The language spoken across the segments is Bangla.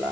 মশলা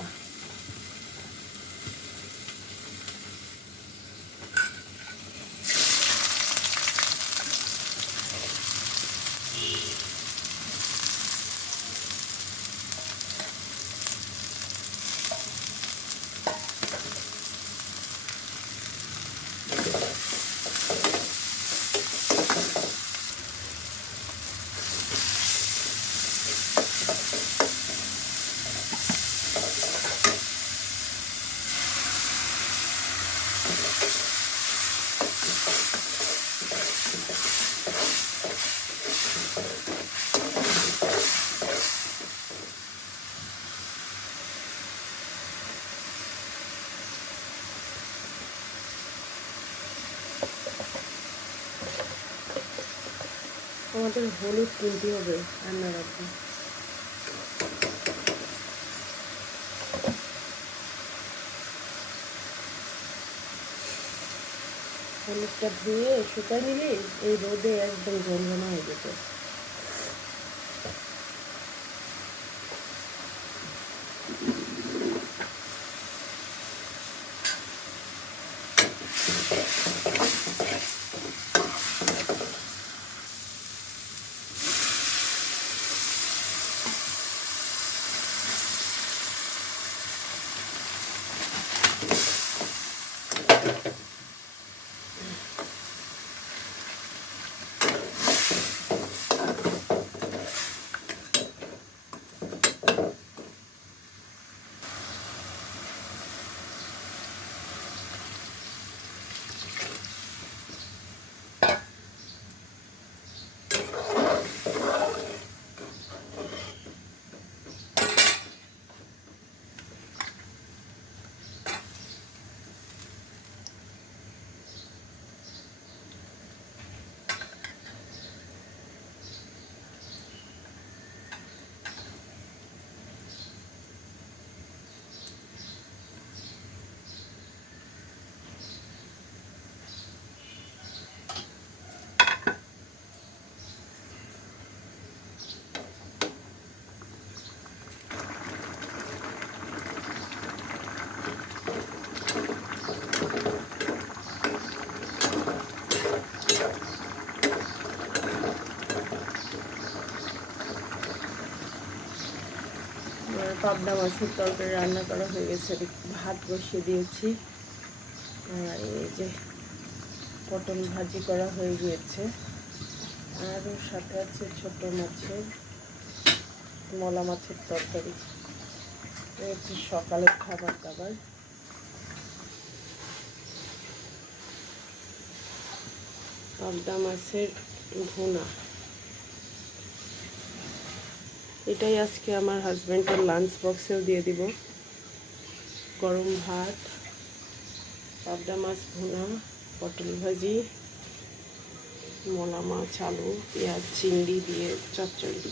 আমাদের হলুদ কিনতে হবে রান্নার আগে হলুদটা ধুয়ে শুকাই নিলে এই রোদে একদম ঝনঝনা হয়ে যেত। আমার পাবদা মাছের তরকারি রান্না করা হয়ে গেছে। ভাত বসিয়ে দিয়েছি। আর এই যে পটল ভাজি করা হয়ে গিয়েছে। আর ওর সাথে আছে ছোট মাছের, মলা মাছের তরকারি। হচ্ছে সকালের খাবার দাবার। পাবদা মাছের ভুনা। এটাই আজকে আমার হাজব্যান্ডের লাঞ্চ বক্সেও দিয়ে দিব। গরম ভাত, পাবদা মাছ ভুনা, পটল ভাজি, মলা মাছ, আলু, পেঁয়াজ, চিংড়ি দিয়ে চচ্চড়ি।